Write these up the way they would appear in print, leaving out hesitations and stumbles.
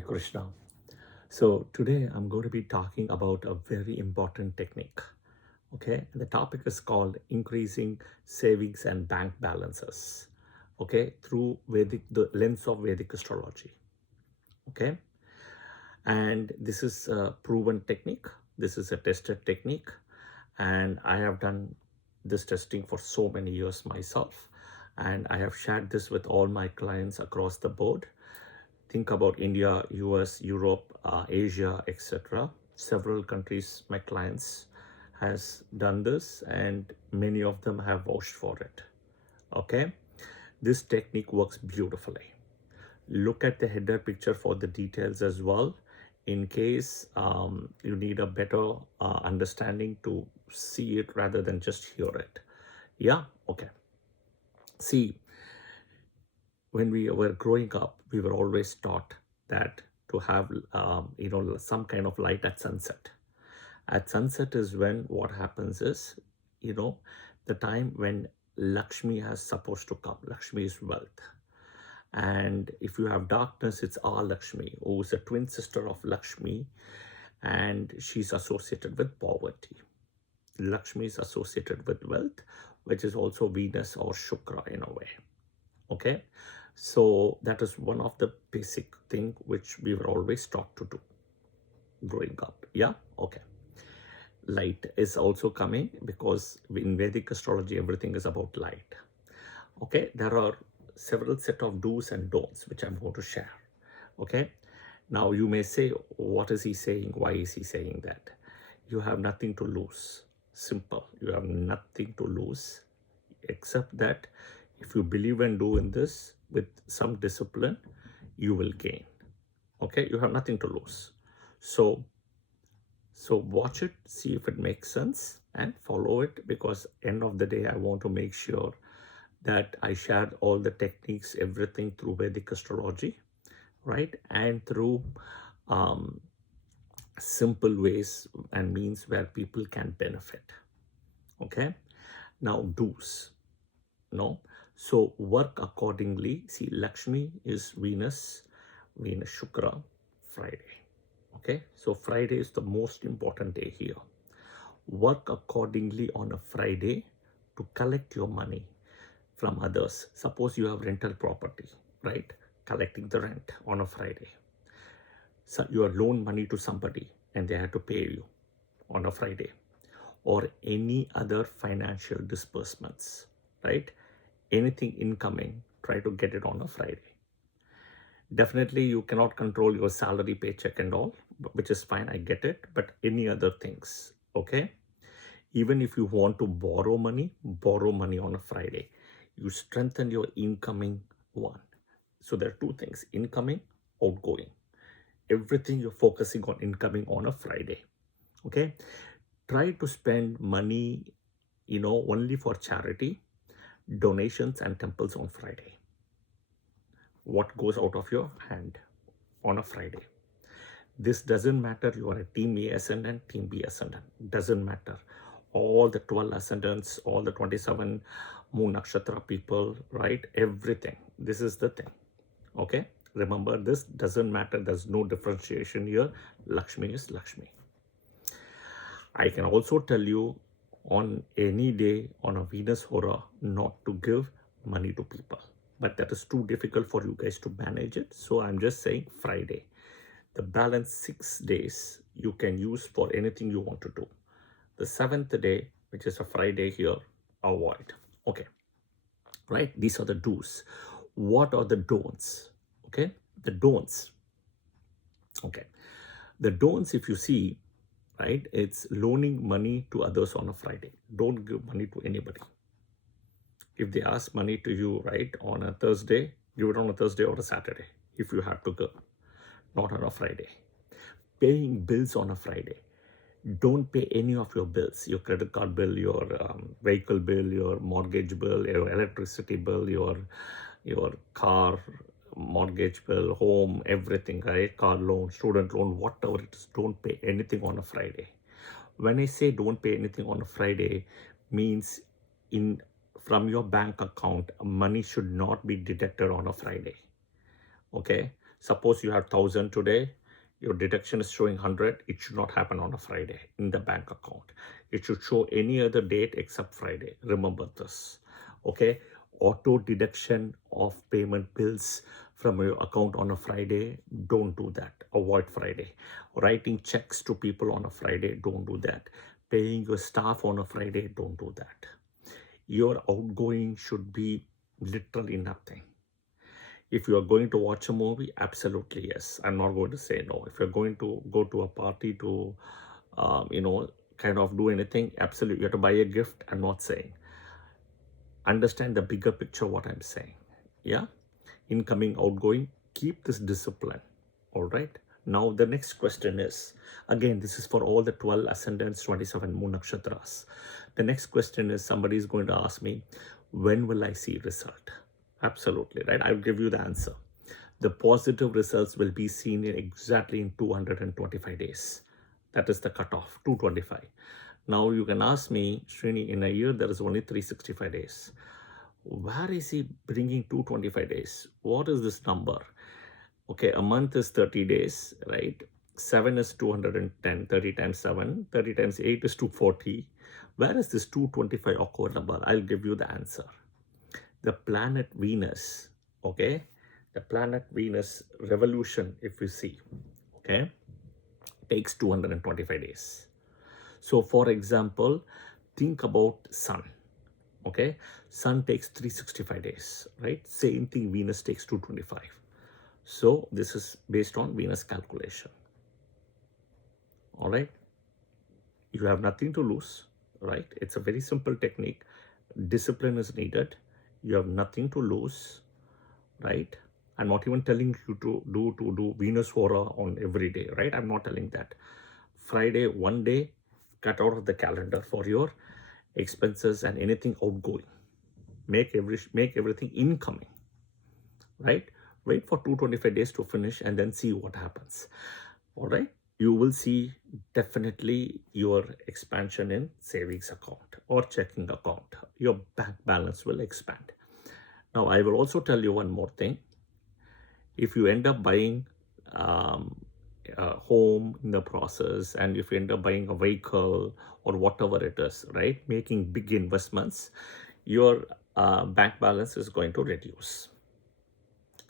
Krishna. So today I'm going to be talking about a very important technique. Okay, the topic is called increasing savings and bank balances. Okay, through the lens of Vedic astrology. Okay, and this is a proven technique. This is a tested technique, and I have done this testing for so many years myself, and I have shared this with all my clients across the board. Think about India, US, Europe, Asia, etc. Several countries, my clients has done this, and many of them have vouched for it. Okay, this technique works beautifully. Look at the header picture for the details as well, in case you need a better understanding to see it rather than just hear it. Yeah, okay. See, when we were growing up, we were always taught that to have some kind of light at sunset. At sunset is when what happens is, the time when Lakshmi has supposed to come. Lakshmi is wealth. And if you have darkness, it's our Lakshmi, who is a twin sister of Lakshmi, and she's associated with poverty. Lakshmi is associated with wealth, which is also Venus or Shukra in a way. Okay, so that is one of the basic thing which we were always taught to do growing up. Yeah, okay. Light is also coming because in Vedic astrology everything is about light. Okay, there are several set of do's and don'ts which I'm going to share. Okay, now you may say, what is he saying? Why is he saying that? You have nothing to lose. Simple. You have nothing to lose except that if you believe and do in this with some discipline, you will gain. Okay, you have nothing to lose. So watch it, see if it makes sense, and follow it, because end of the day I want to make sure that I shared all the techniques, everything through Vedic astrology, right? And through simple ways and means where people can benefit. Okay, now do's. No, so work accordingly. See, Lakshmi is Venus Shukra, Friday. Okay, so Friday is the most important day here. Work accordingly on a Friday to collect your money from others. Suppose you have rental property, right? Collecting the rent on a Friday. So you are loan money to somebody and they have to pay you on a Friday, or any other financial disbursements, right? Anything incoming, try to get it on a Friday. Definitely you cannot control your salary, paycheck and all, which is fine, I get it, but any other things, okay? Even if you want to borrow money on a Friday. You strengthen your incoming one. So there are two things, incoming, outgoing. Everything you're focusing on incoming on a Friday, okay? Try to spend money, only for charity, donations and temples on Friday. What goes out of your hand on a Friday. This doesn't matter you are a team A ascendant, team B ascendant, doesn't matter. All the 12 ascendants, all the 27 moon nakshatra people, right? Everything. This is the thing. Okay, remember, this doesn't matter. There's no differentiation here. Lakshmi is Lakshmi. I can also tell you on any day on a Venus hora not to give money to people, but that is too difficult for you guys to manage it. So I'm just saying Friday. The balance 6 days you can use for anything you want to do. The 7th day, which is a Friday here, avoid. Okay, right? These are the do's. What are the don'ts? Okay, the don'ts. Okay, the don'ts, if you see, right, it's loaning money to others on a Friday. Don't give money to anybody. If they ask money to you, right, on a Thursday, give it on a Thursday or a Saturday if you have to go, not on a Friday. Paying bills on a Friday. Don't pay any of your bills, your credit card bill, your vehicle bill, your mortgage bill, your electricity bill, your car mortgage bill, home, everything, right? Car loan, student loan, whatever it is, don't pay anything on a Friday. When I say don't pay anything on a Friday, means from your bank account, money should not be deducted on a Friday. Okay, Suppose you have 1,000 today, your deduction is showing 100. It should not happen on a Friday in the bank account. It should show any other date except Friday. Remember this. Okay? Auto deduction of payment bills from your account on a Friday, don't do that. Avoid Friday. Writing checks to people on a Friday, don't do that. Paying your staff on a Friday, don't do that. Your outgoing should be literally nothing. If you are going to watch a movie, absolutely yes. I'm not going to say no. If you're going to go to a party to, kind of do anything, absolutely. You have to buy a gift. I'm not saying. Understand the bigger picture, what I'm saying. Yeah? Incoming, outgoing, keep this discipline. All right? Now, the next question is, again, this is for all the 12 ascendants, 27 moon nakshatras. The next question is, somebody is going to ask me, when will I see result? Absolutely, right? I'll give you the answer. The positive results will be seen exactly in 225 days. That is the cutoff, 225. Now you can ask me, Srini, in a year there is only 365 days. Where is he bringing 225 days? What is this number? Okay, a month is 30 days, right? 7 is 210, 30 times 7, 30 times 8 is 240. Where is this 225 awkward number? I'll give you the answer. The planet Venus, okay? The planet Venus revolution, if you see, okay, takes 225 days. So for example, think about Sun, okay? Sun takes 365 days, right? Same thing, Venus takes 225. So this is based on Venus calculation. All right. You have nothing to lose, right? It's a very simple technique. Discipline is needed. You have nothing to lose, right? I'm not even telling you to do Venus Hora on every day, right? I'm not telling that. Friday, one day, cut out of the calendar for your expenses and anything outgoing. Make everything incoming, right? Wait for 225 days to finish and then see what happens. All right. You will see definitely your expansion in savings account or checking account. Your bank balance will expand. Now, I will also tell you one more thing. If you end up buying a home in the process, and if you end up buying a vehicle or whatever it is, right, making big investments, your bank balance is going to reduce.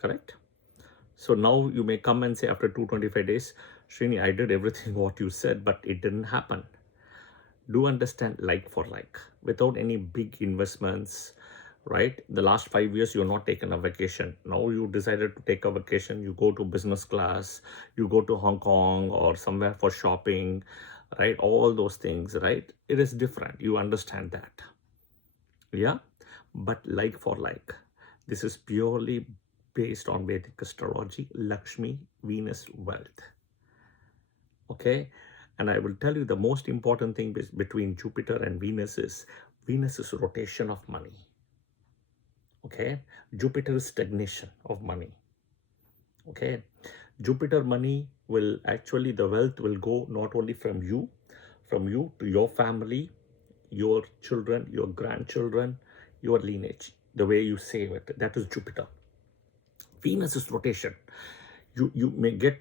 Correct? So now you may come and say after 225 days, Srini, I did everything what you said, but it didn't happen. Do understand, like for like, without any big investments, right? The last 5 years, you're not taken a vacation. Now you decided to take a vacation. You go to business class, you go to Hong Kong or somewhere for shopping, right? All those things, right? It is different. You understand that. Yeah. But like for like, this is purely based on Vedic astrology, Lakshmi, Venus, wealth. Okay. And I will tell you the most important thing between Jupiter and Venus is rotation of money. Okay. Jupiter is stagnation of money. Okay. Jupiter money will actually, the wealth will go not only from you to your family, your children, your grandchildren, your lineage, the way you save it. That is Jupiter. Venus is rotation. You may get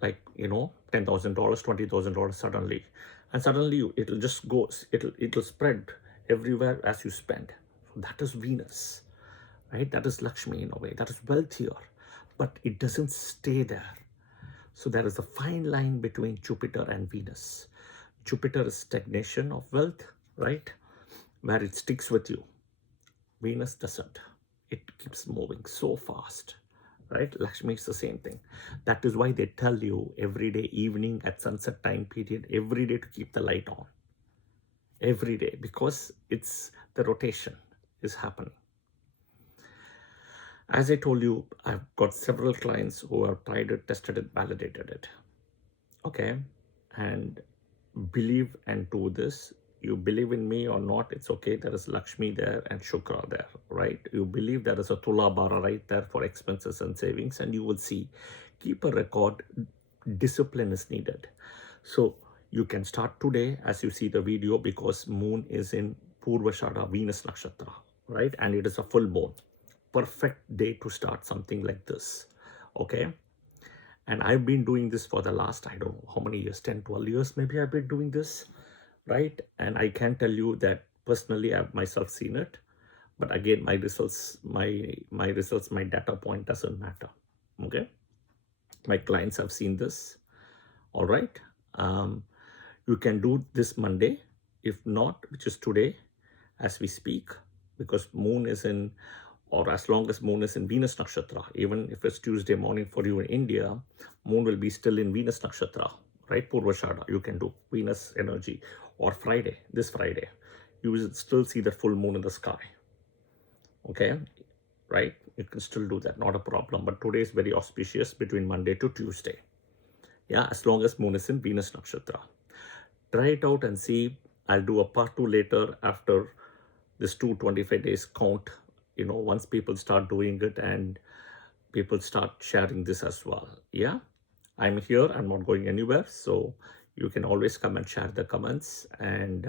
like, $10,000, $20,000 suddenly, and suddenly it'll just go, it'll spread everywhere as you spend. So that is Venus, right? That is Lakshmi in a way. That is wealth here, but it doesn't stay there. So there is a fine line between Jupiter and Venus. Jupiter is stagnation of wealth, right? Where it sticks with you. Venus doesn't. It keeps moving so fast, right? Lakshmi is the same thing. That is why they tell you every day, evening at sunset time period, every day to keep the light on. Every day, because it's the rotation is happening. As I told you, I've got several clients who have tried it, tested it, validated it. Okay. And believe and do this. You believe in me or not, it's okay. There is Lakshmi there and Shukra there, right? You believe there is a Tula Bara right there for expenses and savings, and you will see. Keep a record. Discipline is needed. So you can start today as you see the video, because moon is in Purvashada, Venus Nakshatra, right? And it is a full moon. Perfect day to start something like this. Okay. And I've been doing this for the last, I don't know how many years, 10, 12 years, maybe I've been doing this, right? And I can tell you that personally, I've myself seen it. But again, my results, my data point doesn't matter. Okay. My clients have seen this. All right. You can do this Monday. If not, which is today as we speak, because moon is in, or as long as moon is in Venus Nakshatra, even if it's Tuesday morning for you in India, moon will be still in Venus Nakshatra, right? Purvashada, you can do Venus energy. Or Friday, this Friday, you will still see the full moon in the sky. Okay, right? You can still do that, not a problem. But today is very auspicious between Monday to Tuesday. Yeah, as long as moon is in Venus Nakshatra. Try it out and see. I'll do a part 2 later after this 225 days count, once people start doing it and people start sharing this as well. Yeah, I'm here. I'm not going anywhere. So you can always come and share the comments, and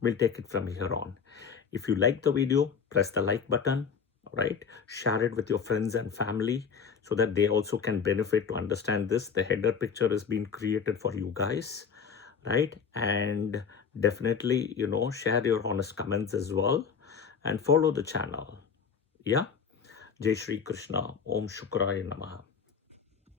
we'll take it from here on. If you like the video, press the like button, right? Share it with your friends and family so that they also can benefit to understand this. The header picture is being created for you guys, right? And definitely, share your honest comments as well and follow the channel. Yeah. Jai Shri Krishna. Om Shukraya Namaha.